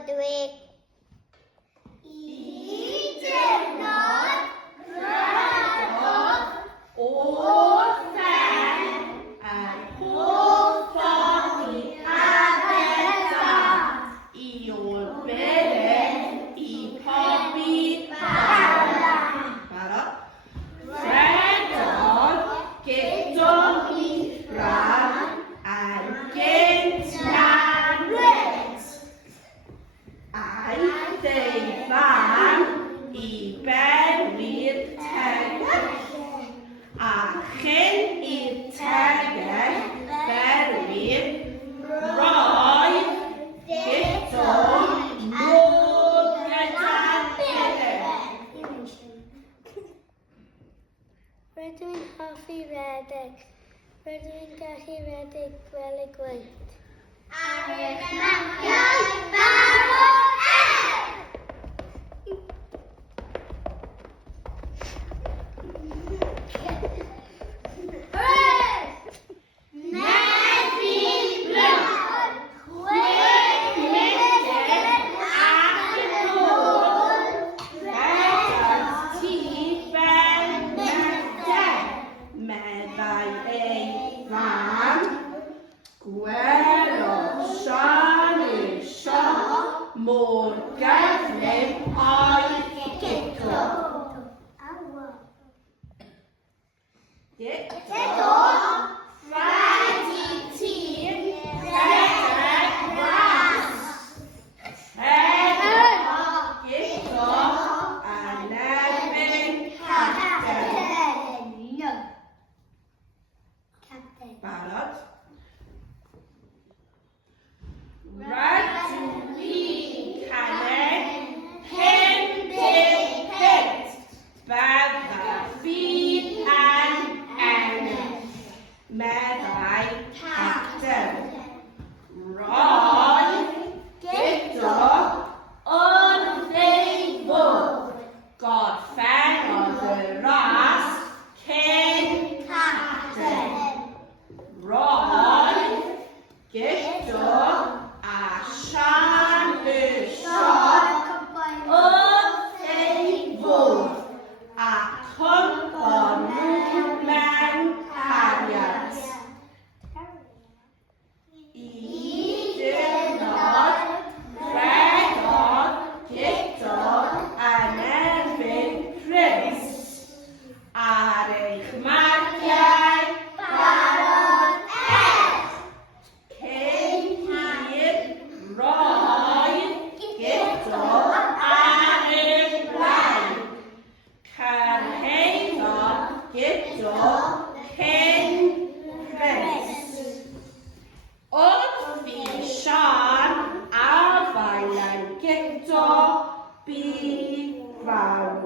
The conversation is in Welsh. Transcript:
ydw i. I dyrnod rhydodd o'r phen yn holl ffordd i Abertdaf i o'r Blwyddyn i pobi Bran. Barod? Rhedodd Guto i Bran yn gynt na'n ryd. A'i ddeifan i berwi'r tegell, a chyn i'r tegell berwi'r roedd Guto nôl gyda'r Blwyddyn. Rydw i'n hoffi rhedeg. Rydw i'n gallu rhedeg gwely gwaith. Ar y cyfnodion farw er! Nyth i Blwyddyn, chwech milltir ac yn ôl, rhedodd Ti ben meder, meddai ei fan, gwelodd Sian isio mor gyflym oedd Guto. Guto, rhaid i ti rhedeg ras. Rhedodd Guto yn erbyn capten. Barod? Rydw i'n cynnig 55 byddai'r byd yn ennill, meddai capten. Roedd Guto wrth ei fodd gorffennodd y ras cyn capten. Roedd Guto a Sian isio wrth ei fodd a cwmpo nhw mewn cariad. I dyrnod rhedodd Guto yn erbyn Pris ar eich marciau barod er. Cyn hir roedd Guto ar ei blaen. Cyrhaeddodd Guto cyn Pris. Wrth i Sian arfaen yn Guto bu farw.